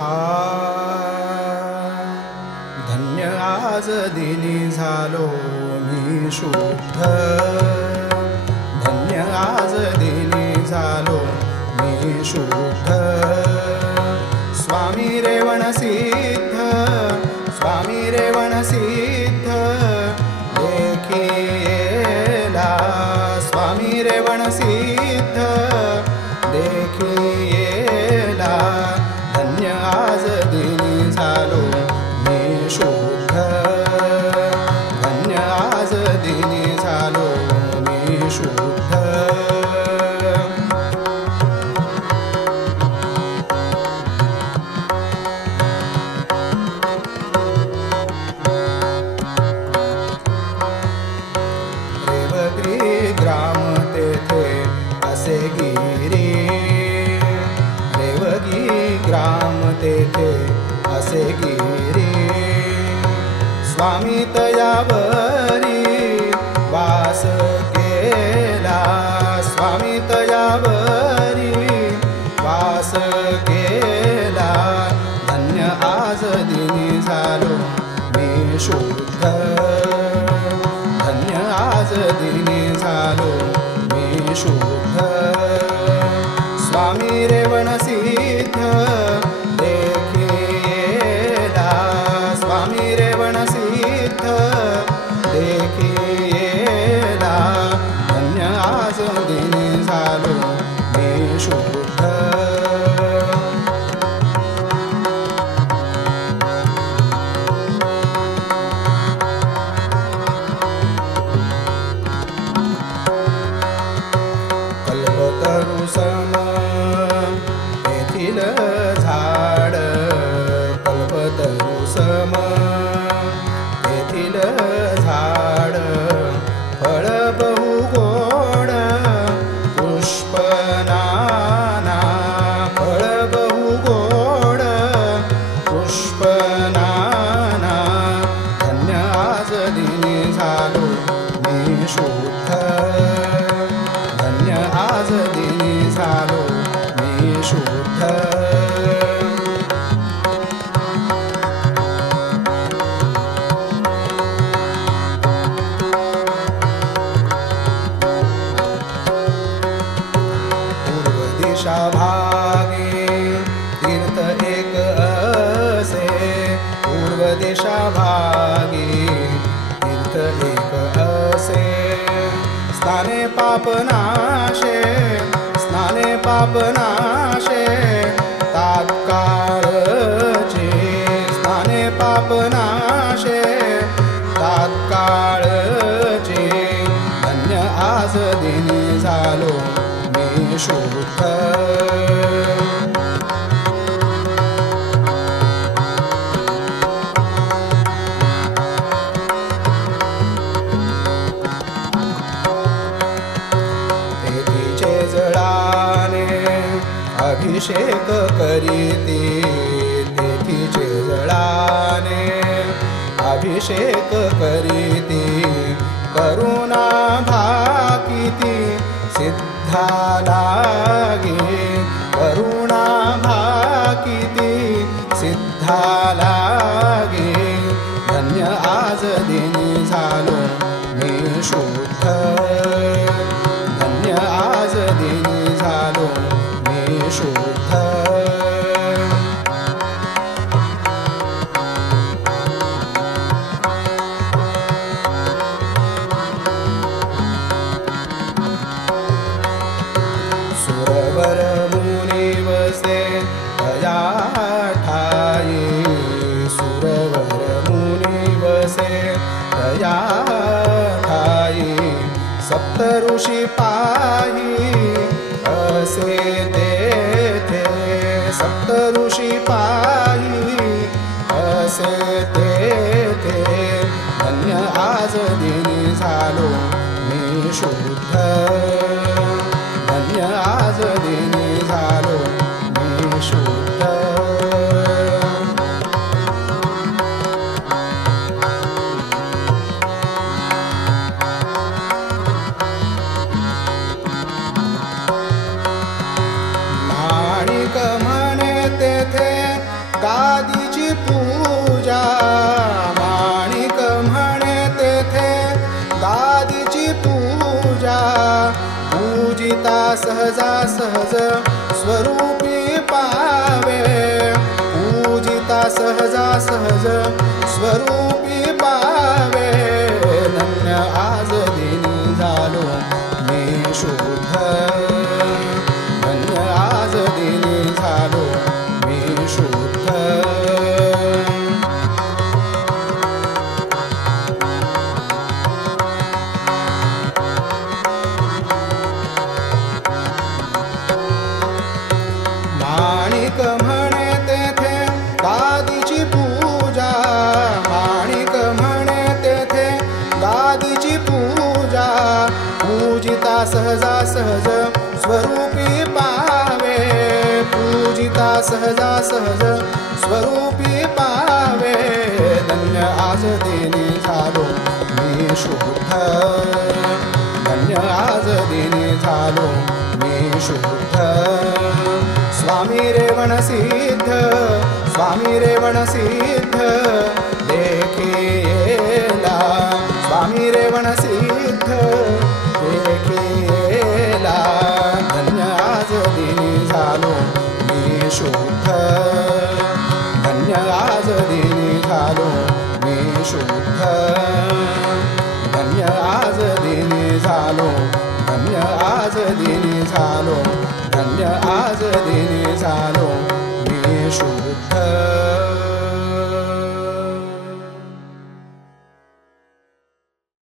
आ धन्य आज दिनी झालो मी शुद्ध, धन्य आज दिनी झालो मी शुद्ध. स्वामी रेवण सिद्ध, स्वामी रेवण सिद्ध देखिएला, स्वामी रेवण सिद्ध देखिएला. धन्य आज दिनी झालो मी शुद्ध, धन्य आज दिनी झालो मी शुद्ध. रेवगी ग्राम तेथे असे गिरी, रेवगी ग्राम तेथे असे गिरी. स्वामी तयावरी वास केला, स्वामी तयावरी वास केला. धन्य आज दिनी झालो मी शुद्ध, धन्य आज दिनी झालो मी शुद्ध. स्वामी रेवण सिद्ध देखिएला, स्वामी रेवण सिद्ध देखिएला. धन्य आज दिनी झालो मी शुद्ध. कल्पतरू सम येथील झाड, कल्पतरू सम येथील झाड. फळ बहु गोड पुष्प नाना, फळ बहु गोड पुष्प नाना. धन्य आज दिनी झालो मी शुद्ध, धन्य आज दिनी झालो मी शुद्ध. पूर्व दिशा भागे तीर्थ एक असे, पूर्व दिशा भागे तीर्थ एक असे. स्नाने पापनाशे, स्नाने पापनाशे तात्काळचे, स्नाने पापनाशे तात्काळचे. धन्य आज दिनी झालो मी शुद्ध, तेथीचे जळाने अभिषेक करीती, तेथीचे जळाने अभिषेक करीती. करुणा भाकिती सिद्धा लागे, करुणा भाकिती सिद्धा लागे. धन्य आज दिनी झालो मी शुद्ध, धन्य आज दिनी झालो मी शुद्ध. सुरवर मुनी वसे तया ठाई, सुरवर मुनी वसे तया ठाई. सप्त ऋषी पाही असे तेथे, सप्त ऋषी पाही असे तेथे. धन्य आज दिनी झालो मी शुद्ध, धन्य आज दिनी झालो मी शुद्ध. माणिक म्हणे तेथे स्वरूपी पावे पूजिता सहजा सहज स्वरूपी पावे धन्य आज दिनी झालो मी शुद्ध धन्य आज दिनी झालो मी शुद्ध माणिक म्हणे तेथे गादीची पूजा माणिक म्हणे तेथे गादीची पूजा पूजिता सहजा सहज स्वरूपी पावे पूजिता सहजा सहज स्वरूपी पावे धन्य आज दिनी झालो मी शुद्ध धन्य आज दिनी झालो मी शुद्ध स्वामी रेवण सिद्ध स्वामी रेवण सिद्ध देखिएला स्वामी रेवण सिद्ध देखिएला धन्य आज दिनी झालो मी शुद्ध धन्य आज दिनी झालो मी शुद्ध धन्य आज दिनी झालो धन्य आज दिनी झालो धन्य आज दिनी झालो मी शुद्ध